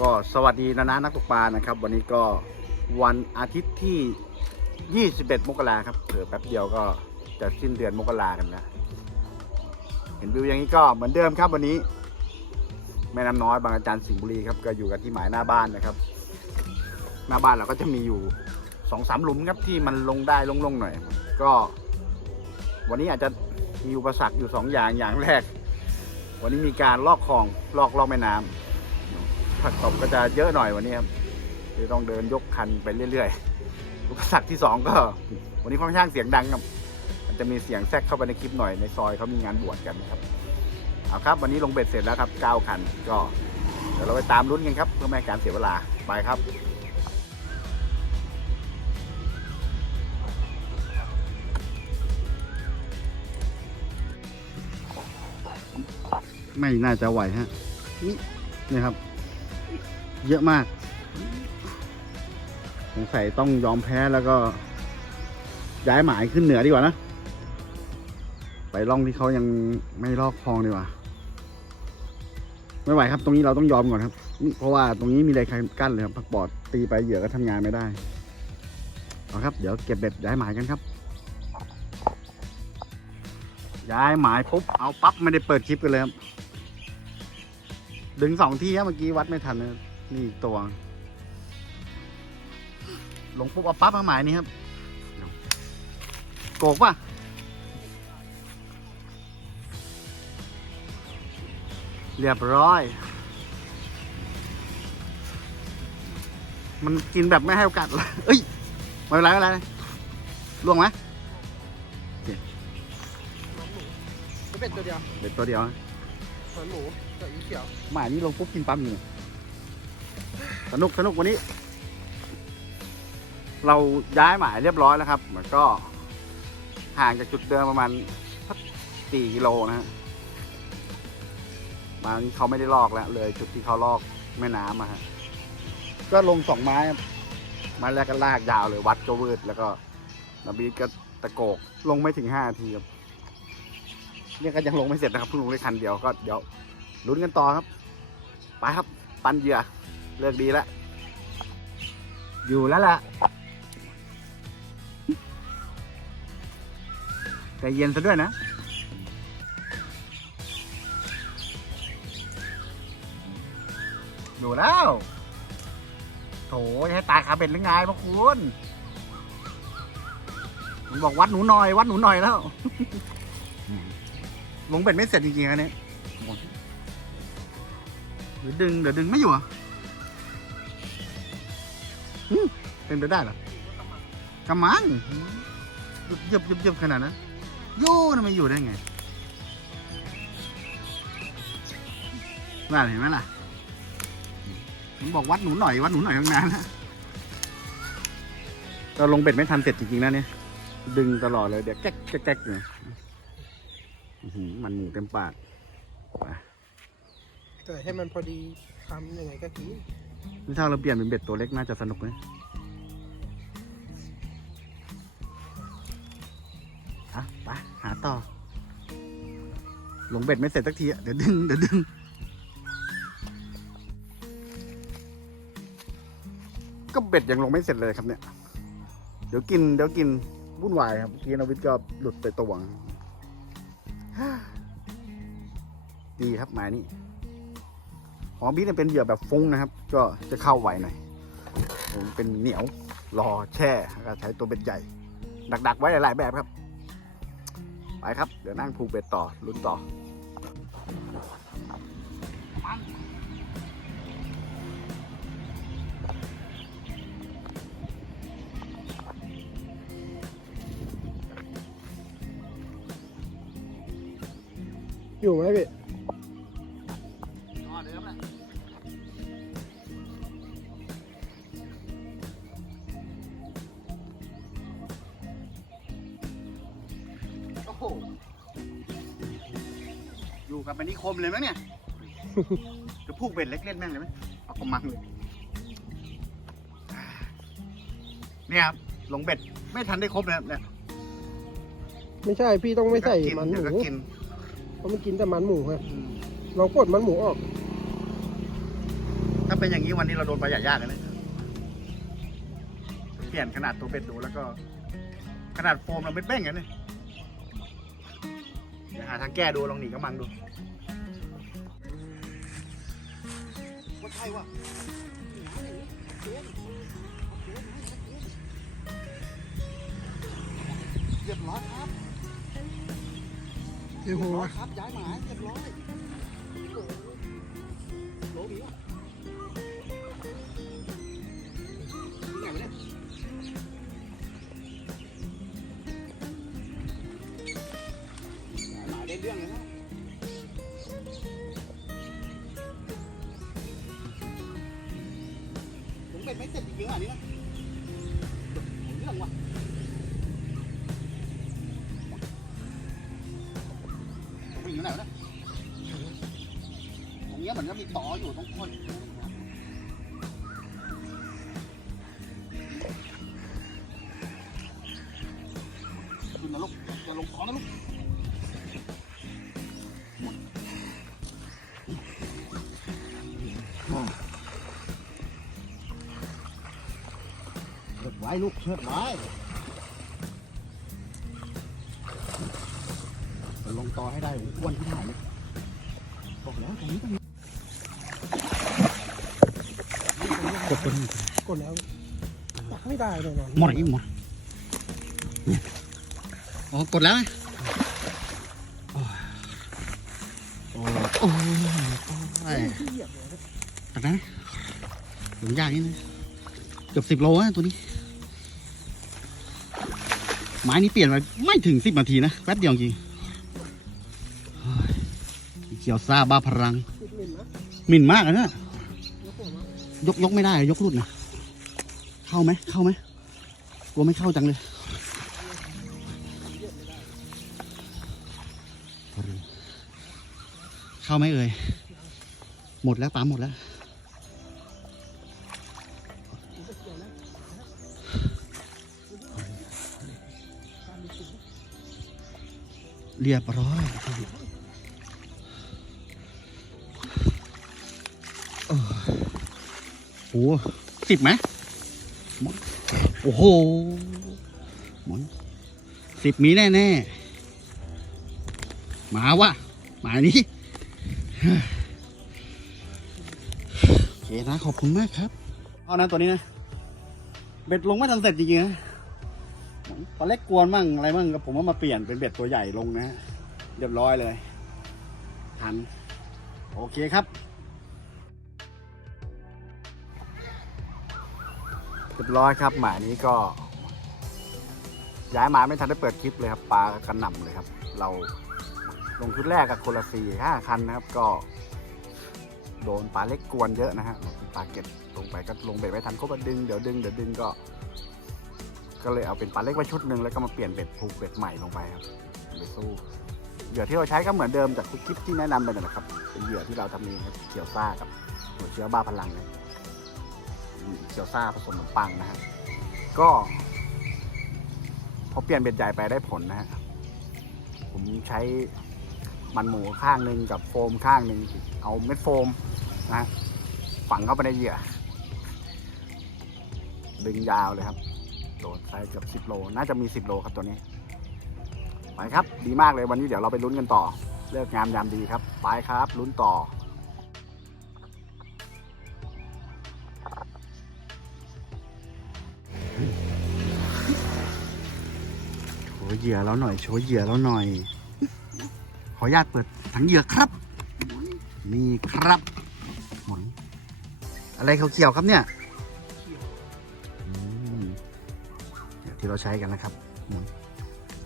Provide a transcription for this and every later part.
ก็สวัสดีนะนะนักตกปลานะครับ วันนี้ก็วันอาทิตย์ที่ 21 มกราครับเผื่อแป๊บเดียวก็จะสิ้นเดือนมกรากันแล้วเห็นวิวอย่างนี้ก็เหมือนเดิมครับวันนี้ แม่น้ำน้อยบางอาจารย์สิงห์บุรีครับก็อยู่กันที่หมายหน้าบ้านนะครับ หน้าบ้านเราก็จะมีอยู่สองสามหลุมครับที่มันลงได้ลงๆหน่อย ก็ วันนี้อาจจะมีอุปสรรคอยู่สองอย่างอย่างแรก วันนี้มีการลอกคลองลอกลอกแม่น้ำ ผักตบก็จะเยอะหน่อยวันนี้ครับจะต้องเดินยกคันไปเรื่อยๆอุปสรรคที่สองก็ วันนี้ค่อนข้างเสียงดังครับมันจะมีเสียงแทรกเข้าไปในคลิปหน่อยในซอยเขามีงานบวชกันนะครับเอาครับ วันนี้ลงเบ็ดเสร็จแล้วครับเก้าคันก็เดี๋ยวเราไปตามลุ้นกันครับ เพื่อไม่ให้การเสียเวลาไปครับไม่น่าจะไหวฮะนี่นี่ครับ เยอะมาก สงสัยต้องยอมแพ้แล้วก็ ย้ายหมายขึ้นเหนือดีกว่านะ ไปล่องที่เขายังไม่ลอกคลองดีกว่า ไม่ไหวครับ ตรงนี้เราต้องยอมก่อนครับ เพราะว่าตรงนี้มีอะไรกั้นเลยครับพักบอดตีไปเหยื่อก็ทำงานไม่ได้เอาครับ เดี๋ยวเก็บเบ็ดย้ายหมายกันครับ ย้ายหมายปุ๊บเอาปั๊บไม่ได้เปิดคลิปกันเลยครับ ดึงสองที่ครับเมื่อกี้วัดไม่ทันนะ นี่อีกตัว ลงปุ๊บเอาปั๊บมาหมายนี้ครับ โกกป่ะ เรียบร้อย มันกินแบบไม่ให้โอกาสเลยเอ้ยไม่เป็นไรไม่เป็นไรล่วงไหมมันเป็นตัวเดียว เด็ดตัวเดียวนะเหมือนหมูกับอีเขียว หมายนี้ลงปุ๊บกินปั๊มอยู่ สนุกสนุกวันนี้ เราย้ายหมายเรียบร้อยแล้วครับมันก็ห่างจากจุดเดิมประมาณสักสี่กิโลนะฮะบางเขาไม่ได้ลอกแล้ว เลยจุดที่เขาลอกแม่น้ำมาฮะก็ลงสองไม้ไม้แรกก็ลากยาวเลยวัดก็วืดแล้วก็นาบีก็ตะโกกลงไม่ถึงห้านาทีครับเนี่ยก็ยังลงไม่เสร็จนะครับเพิ่งลงได้คันเดียวก็เดี๋ยวลุ้นกันต่อครับ ไปครับ ปันเหยื่อ เลิกดีแล้วอยู่แล้วล่ะใจเย็นซะด้วยนะ อยู่แล้ว โถจะให้ตายขาเป็ดหรือไงพระคุณผมบอกวัดหนูหน่อย วัดหนูหน่อยแล้วลงเป็ดไม่เสร็จจริงๆอันนี้หรือดึง เดี๋ยวดึงไม่อยู่เหรอะ เป็นไปได้เหรอกำมังเยียบเยียบเยียบขนาดนั้นโย่ทำไมอยู่ได้ไงน่าเห็นไหมล่ะผมบอกวัดหนูหน่อยวัดหนูหน่อยตั้งนานนะเราลงเบ็ดไม่ทันเสร็จจริงๆนะเนี่ยดึงตลอดเลยเดี๋ยวแก๊กแก๊กแก๊กเนี่ยอื้อหือมันหมูเต็มปากไปแต่ให้มันพอดีคำยังไงก็กินนี่ถ้าเราเปลี่ยนเป็นเบ็ดตัวเล็กน่าจะสนุกเลยอะ หาต่อลงเบ็ดไม่เสร็จสักทีอะเดี๋ยวดึงเดี๋ยวดึงก็เบ็ดยังลงไม่เสร็จเลยครับเนี่ย เดี๋ยวกินเดี๋ยวกินวุ่นวายครับเมื่อกี้นวิทย์ก็หลุดไปตวงดีครับหมายนี้ของบิ๊กเนี่ยเป็นเหยื่อแบบฟุ้งนะครับ ก็จะเข้าไหวหน่อยผมเป็นเหนียวรอแช่ก็ใช้ตัวเบ็ดใหญ่ ดัก ๆ ไว้หลาย ๆ แบบครับ ไปครับ เดี๋ยวนั่งผูกเบ็ดต่อลุ้นต่ออยู่ไหมพี่ อยู่กับมันนิคมเลยมั้งเนี่ยจะพูกเบ็ดเล็กเล่นแม่งเลยไหมเอากระมังเลยเนี่ยครับลงเบ็ดไม่ทันได้ครบเลยครับเนี่ยไม่ใช่พี่ต้องไม่ใส่มันหเดี๋ยวมูก็กินเพราะมันกินแต่มันหมูครับอืมลองกดมันหมูออกถ้าเป็นอย่างนี้วันนี้เราโดนปลาใหญ่ยากเลยนะเปลี่ยนขนาดตัวเป็ดดูแล้วก็ ขนาดโฟมเราเม็ดเบ้งกันเลยเดี๋ยวหาทางแก้ดูลองหนีกระมังดูว่าใช่วะเรียบร้อยครับเดี๋ยวหัวครับย้ายหมาเรียบร้อยโหลหมีวะ เรื่องเลยนะผมเป็นไม่เสร็จจริงๆอะนี่นะเรื่องว่ะผมไปอยู่ไหนวะเนี่ยตรงเนี้ยเหมือนจะมีต่ออยู่ตรงคน ชิดไว้ลูกไว้ลงต่อให้ได้อ้วนที่ไหนบอกแล้วตรงนี้ต้องกดตัวนี้กดแล้วตักไม่ได้เลยหมดอีกหมดอ๋อกดแล้วโอ้ยโอ้ยโอ้ยที่เหยียบเลยนะตัดได้ไหมหลุมยากนี่นะเกือบสิบโลอะตัวนี้ ไม้นี้เปลี่ยนไปไม่ถึงสิบนาทีนะแป๊บเดียวจริงเขียวซาบ้าพลังมินนะหมิ่นมากอะเนะยกยกไม่ได้ยกรุดนะเข้าไหมเข้าไหมกลัวไม่เข้าจังเลยเข้าไหมเอ่ยหมดแล้วปั๊มหมดแล้ว เรียบร้อยโอ้โหสิบไหมโอ้โหสิบมีแน่แน่หมาวะหมานี้โอเคนะขอบคุณมากครับ เอานะตัวนี้นะ เบ็ดลงไม่ทันเสร็จจริงๆนะ ตอนแรกกวนมั่งอะไรมั่งก็ผมว่ามาเปลี่ยนเป็นเบ็ดตัวใหญ่ลงนะฮะเรียบร้อยเลย ทัน โอเคครับเรียบร้อยครับ หมานี้ก็ ย้ายมาไม่ทันได้เปิดคลิปเลยครับปลากระหน่ำเลยครับ เราลงชุดแรกกับคนละสี่ห้าคันนะครับก็ โดนปลาเล็กกวนเยอะนะฮะปลาเก็บลงไปก็ลงเบ็ดไม่ทันเขาก็ดึงเดี๋ยวดึงเดี๋ยวดึงก็ ก็เลยเอาเป็นปลาเล็กไว้ชุดหนึ่งแล้วก็มาเปลี่ยนเบ็ดผูกเบ็ดใหม่ลงไปครับไปสู้เหยื่อที่เราใช้ก็เหมือนเดิมจากคลิปที่แนะนำไปนั่นแหละครับ เป็นเหยื่อที่เราทำเองครับเขียวซ่ากับหัวเชื้อบ้าพลังนะเขียวซ่าผสมขนมปังนะฮะก็พอเปลี่ยนเบ็ดใหญ่ไปได้ผลนะฮะผมใช้มันหมูข้างหนึ่งกับโฟมข้างหนึ่งเอาเม็ดโฟมนะฮะฝังเข้าไปในเหยื่อ ดึงยาวเลยครับ โดดไปเกือบ10โล น่าจะมี10โลครับตัวนี้ ไปครับ ดีมากเลยวันนี้เดี๋ยวเราไปลุ้นกันต่อ เลิกงามยามดีครับ ไปครับลุ้นต่อโชว์เหยื่อแล้วหน่อย โชว์เหยื่อแล้วหน่อย ขออนุญาตเปิดถังเหยื่อครับ นี่ครับหมุนอะไรเขาเกี่ยวครับเนี่ย ที่เราใช้กันนะครับหมุน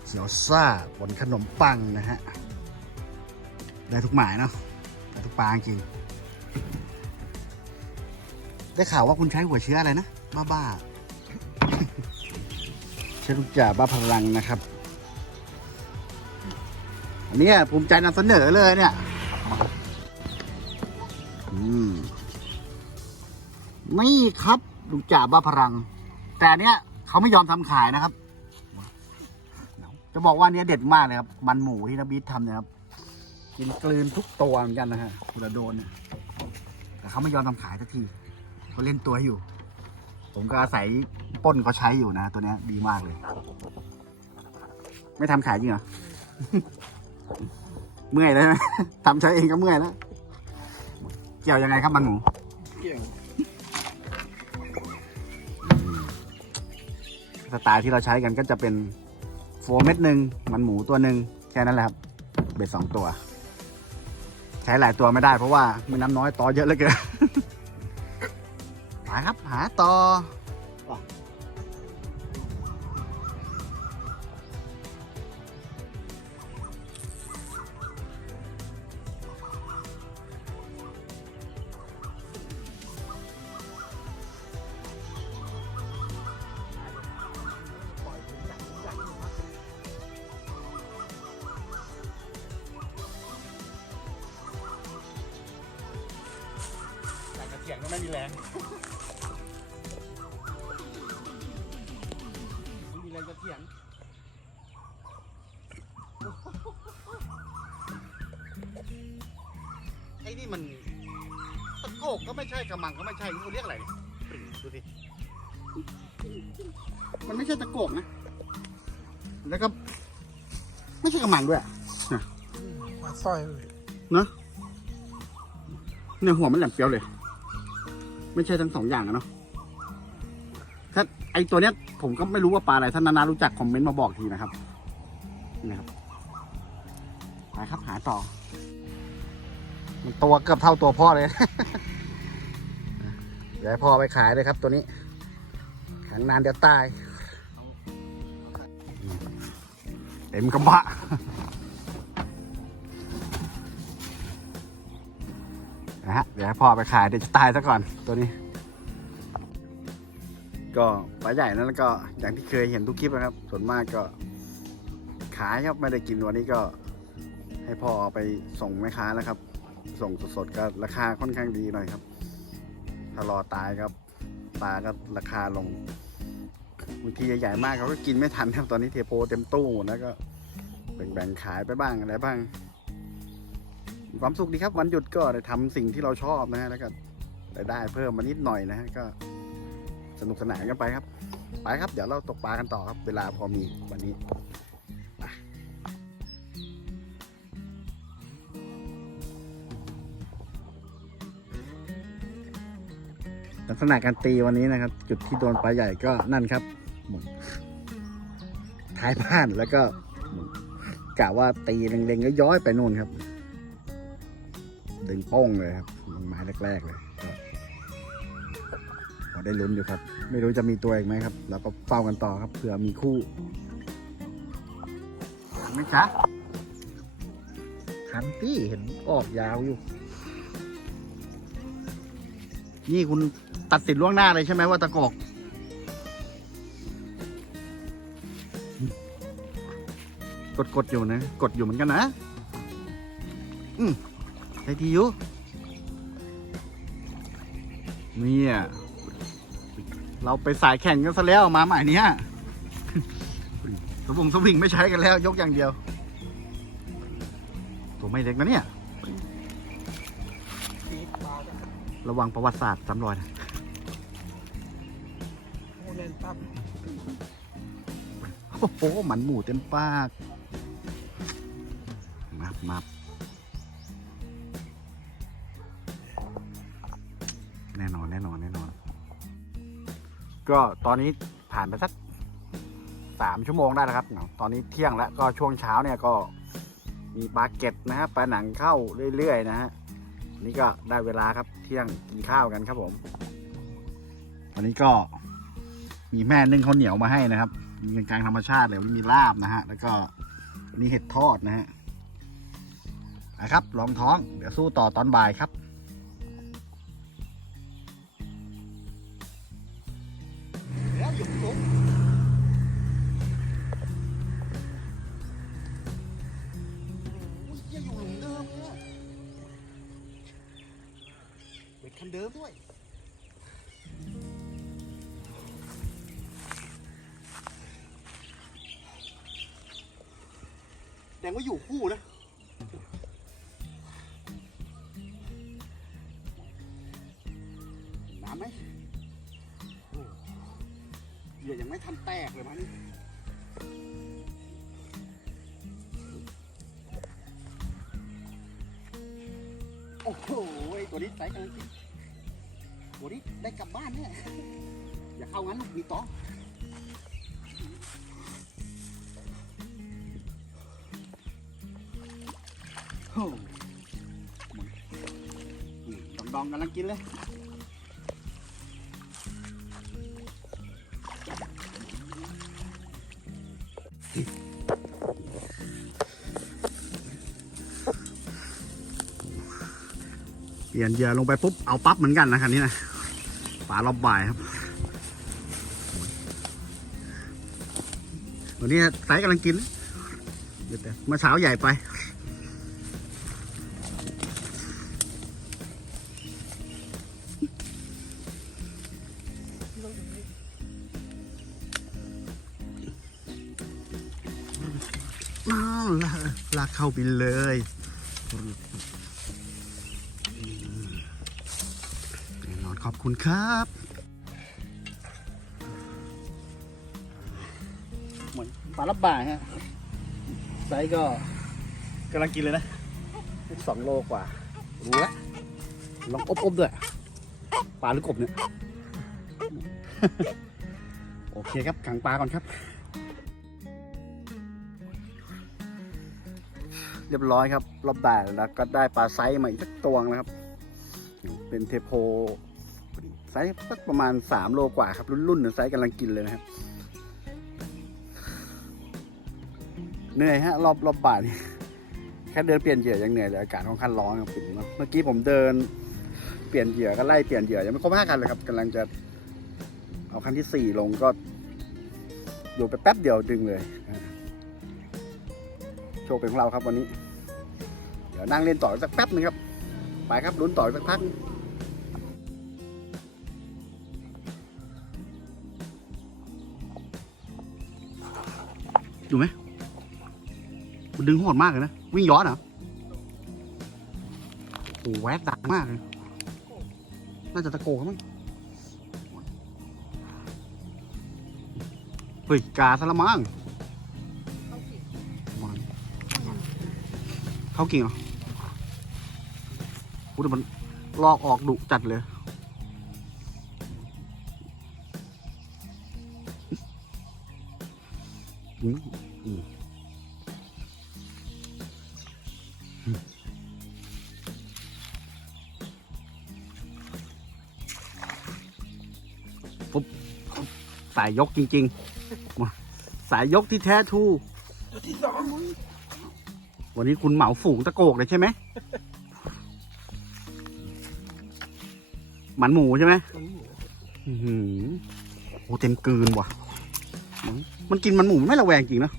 เขียวซ่าบนขนมปังนะฮะได้ทุกหมายเนาะได้ทุกปลาจริง ได้ข่าวว่าคุณใช้หัวเชื้ออะไรนะ บ้าบ้าๆใช้ลูกจ่าบ้าพลังนะครับ อันนี้ภูมิใจนำเสนอเลยเนี่ย อืมนี่ครับลูกจ่าบ้าพลัง แต่เนี้ย เขาไม่ยอมทำขายนะครับ จะบอกว่าเนี้ยเด็ดมากเลยครับ มันหมูที่นบีททำเนี่ยครับ กินกลืนทุกตัวเหมือนกันนะฮะคุณโดนเนี่ยแต่เขาไม่ยอมทำขายสักทีเขาเล่นตัวอยู่ ผมก็อาศัยป้นเขาใช้อยู่นะตัวเนี้ยดีมากเลย ไม่ทำขายจริงเหรอ เมื่อยเลยไหมทำใช้เองก็เมื่อยแล้ว เกี่ยวยังไงครับมันหมู เกี่ยง สไตล์ที่เราใช้กันก็จะเป็นโฟเม็ดหนึ่งมันหมูตัวหนึ่งแค่นั้นแหละครับ เบ็ดสองตัว ใช้หลายตัวไม่ได้เพราะว่ามีน้ำน้อยต่อเยอะเหลือเกินหาครับ หาต่อ มันตะโกกก็ไม่ใช่กระมังก็ไม่ใช่นี่เขาเรียกอะไรเนี่ยดูสิมันไม่ใช่ตะโกกนะ แล้วก็ ไม่ใช่กระมังด้วยมาสร้อยเลยเนี่ยหัวมันแหลมเปรี้ยวเลย ไม่ใช่ทั้งสองอย่างอะเนาะถ้าไอตัวเนี้ย ผมก็ไม่รู้ว่าปลาอะไรถ้านานารู้จักคอมเมนต์มาบอกทีนะครับนี่นะครับไปครับหาต่อ มันตัวเกือบเท่าตัวพ่อเลย เดี๋ยวพ่อไปขายเลยครับตัวนี้ขังนานเดี๋ยวตาย เต็มกระบะนะฮะเดี๋ยวพ่อไปขายเดี๋ยวจะตายซะก่อนตัวนี้ ก็ปลาใหญ่นั้นแล้วก็อย่างที่เคยเห็นทุกคลิปนะครับ ส่วนมากก็ขายครับไม่ได้กินวันนี้ก็ให้พ่อไปส่งแม่ค้าแล้วครับ ส่งสดๆก็ราคาค่อนข้างดีหน่อยครับ ถ้ารอตายครับปลาก็ราคาลงบางทีใหญ่ๆมากเขาก็กินไม่ทันครับตอนนี้เทโพเต็มตู้แล้วก็แบ่งๆขายไปบ้างอะไรบ้าง ความสุขดีครับ วันหยุดก็ได้ทำสิ่งที่เราชอบนะฮะแล้วก็ได้ได้เพิ่มมานิดหน่อยนะฮะก็สนุกสนานกันไปครับ ไปครับ เดี๋ยวเราตกปลากันต่อครับ เวลาพอมีวันนี้ ษณะการตีวันนี้นะครับ จุดที่โดนปลาใหญ่ก็นั่นครับหมุนท้ายบ้านแล้วก็กะว่าตีเล็งๆก็ย้อยไปนู่นครับ ดึงโป้งเลยครับมันไม้แรกๆเลยก็พอได้ลุ้นอยู่ครับ ไม่รู้จะมีตัวอีกไหมครับ แล้วก็เฝ้ากันต่อครับเผื่อมีคู่ไหมจ๊ะขันตี้เห็นออกยาวอยู่ นี่คุณ ตัดสินล่วงหน้าเลยใช่ไหมว่าตะกอกกดกดๆอยู่นะ กดอยู่เหมือนกันนะ อืมใช่ทีอยู่เนี่ยเราไปสายแข่งกันซะแล้วมาใหม่เนี้ยสวงสวิงไม่ใช้กันแล้ว ยกอย่างเดียว ตัวไม่เล็กนะเนี่ย ระวังประวัติศาสตร์ซ้ำรอยนะ โมเลนปั๊บโอ้โหหมันหมูเต็มปากมามาแน่นอนแน่นอนแน่นอน ก็ตอนนี้ผ่านไปสักสามชั่วโมงได้แล้วครับ ตอนนี้เที่ยงแล้วก็ช่วงเช้าเนี่ยก็มีปลาเก็ดนะฮะปลาหนังเข้าเรื่อยๆนะฮะนี่ก็ได้เวลาครับเที่ยงกินข้าวกันครับผม วันนี้ก็ มีแม่นึ่งข้าวเหนียวมาให้นะครับ มีกลางธรรมชาติเลยมีลาบนะฮะ แล้วก็มีเห็ดทอดนะฮะนะครับ ลองท้อง เดี๋ยวสู้ต่อตอนบ่ายครับ ไหมเหยื่อยังไม่ทันแตกเลยมั้งโอ้โหตัวนี้ใส่กำลังกินตัวนี้ได้กลับบ้านเนี่ยอย่าเข้างั้นลุกมีต่อโอ้ดองๆกำลังกินเลย ลี่ยนเหยื่อลงไปปุ๊บเอาปั๊บเหมือนกันนะคันนี้นะปลารอบบ่ายครับวันนี้ไซส์กำลังกินเดี๋ยวมื่อเช้าใหญ่ไปอ้าวลากลากเข้าไปเลย คุณครับเหมือนปลาลับบ่ายฮะไซส์ก็กำลังกินเลยนะสองโลกว่า รู้แล้วลองอบๆด้วยปลาหรือกบเนี่ย โอเคครับขังปลาก่อนครับ เรียบร้อยครับ รอบบ่ายแล้วก็ได้ปลาไซส์มาอีกสักตัวนึงนะครับ เป็นเทโพ ไซส์สักประมาณ 3 โลกว่าครับ รุ่นๆไซส์กำลังกินเลยนะครับ เหนื่อยฮะ รอบรอบบ่ายนี่แค่เดินเปลี่ยนเหยื่อยังเหนื่อยเลยอากาศค่อนข้างร้อนครับปิ่นเนาะเมื่อกี้ผมเดินเปลี่ยนเหยื่อก็ไล่เปลี่ยนเหยื่อยังไม่ครบห้าคันเลยครับกำลังจะเอาคันที่สี่ลงก็อยู่ไปแป๊บเดียวดึงเลย โชว์เป็นของเราครับวันนี้ เดี๋ยวนั่งเล่นต่อสักแป๊บหนึงครับ ไปครับลุ้นต่อสักพัก ดูไหมมันดึงโหดมากเลยนะ วิ่งย้อนเหรอโอ้แวกดังมากเลย น่าจะตะโกมั้งเฮ้ย กาซะละมังเขากิ่งเหรอพูดมันลอกออกดุจัดเลย อืมอืมอืมปุ๊บสายยกจริงๆมาสายยกที่แท้ทรูตัวที่สองวันนี้คุณเหมาฝูงตะโกกเลยใช่ไหมหมันหมูใช่ไหมอื้อหือโอ้เต็มกลืนว่ะ มันกินมันหมูไม่ระแวงจริงนะ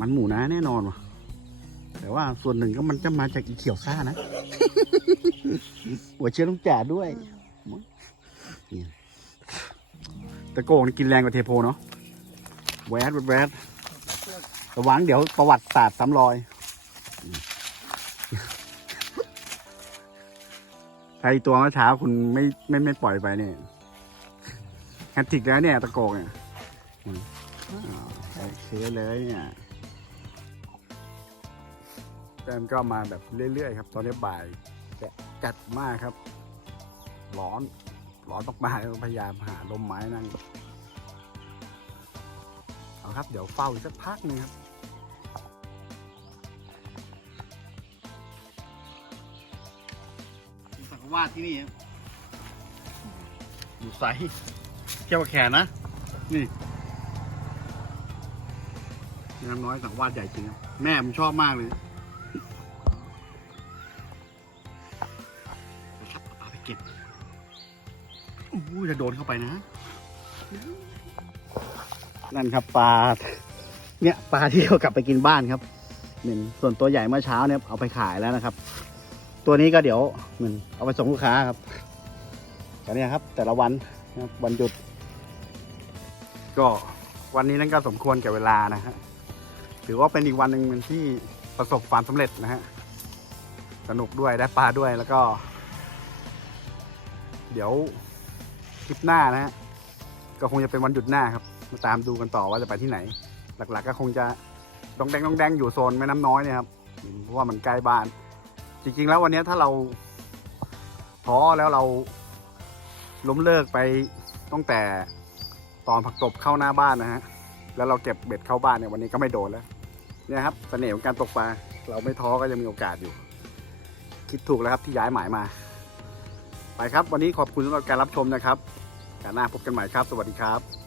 มันหมูนะแน่นอนว่ะ แต่ว่าส่วนหนึ่งก็มันจะมาจากอีเขียวซ่านะ หัวเชื้อลุงจ่าด้วยนี่ตะโกกนี่กินแรงกว่าเทโพเนาะแวดแวดระวังเดี๋ยวประวัติศาสตร์ซ้ำรอย ใครตัวเมื่อเช้าคุณไม่ไม่ไม่ปล่อยไปเนี่ยแฮตติกแล้วเนี่ยตะโกกเนี่ย อืมอ้าวโอเคเลยเนี่ยแต้มก็มาแบบเรื่อยๆครับ ตอนนี้บ่ายจะจัดมากครับ ร้อน ร้อนมากๆพยายามหาลมไม้นั่งเอาครับ เดี๋ยวเฝ้าอีกสักพักหนึงครับสังวาดที่นี่ครับอยู่ใสเที่ยวกับแขนนะ นี่ น้ำน้อยสังวาดใหญ่จริงครับแม่ผมชอบมากเลยครับปลาไปเก็บอู้จะโดนเข้าไปนะ นั่นครับปลา เนี่ยปลาที่เอากลับไปกินบ้านครับเหนึ่งส่วนตัวใหญ่เมื่อเช้าเนี่ยเอาไปขายแล้วนะครับ ตัวนี้ก็เดี๋ยวเหมือนเอาไปส่งลูกค้าครับแต่เนี่ยครับ แต่ละวันวันหยุด ก็วันนี้นั่นก็สมควรแก่เวลานะฮะ ถือว่าเป็นอีกวันหนึ่งที่ประสบความสำเร็จนะฮะ สนุกด้วยได้ปลาด้วยแล้วก็ เดี๋ยวคลิปหน้านะฮะ ก็คงจะเป็นวันหยุดหน้าครับ มาตามดูกันต่อว่าจะไปที่ไหน หลักๆ ก็คงจะดองแดงดองแดงอยู่โซนแม่น้ำน้อยเนี่ยครับ เพราะว่ามันใกล้บ้าน จริงๆ แล้ววันนี้ถ้าเราท้อแล้วเราล้มเลิกไปตั้งแต่ตอนผักตบเข้าหน้าบ้านนะฮะ แล้วเราเก็บเบ็ดเข้าบ้านเนี่ยวันนี้ก็ไม่โดนแล้ว เนี่ยครับเสน่ห์ของการตกปลาเราไม่ท้อก็ยังมีโอกาสอยู่ คิดถูกแล้วครับที่ย้ายหมายมา ไปครับ วันนี้ขอบคุณสำหรับการรับชมนะครับการหน้าพบกันใหม่ครับ สวัสดีครับ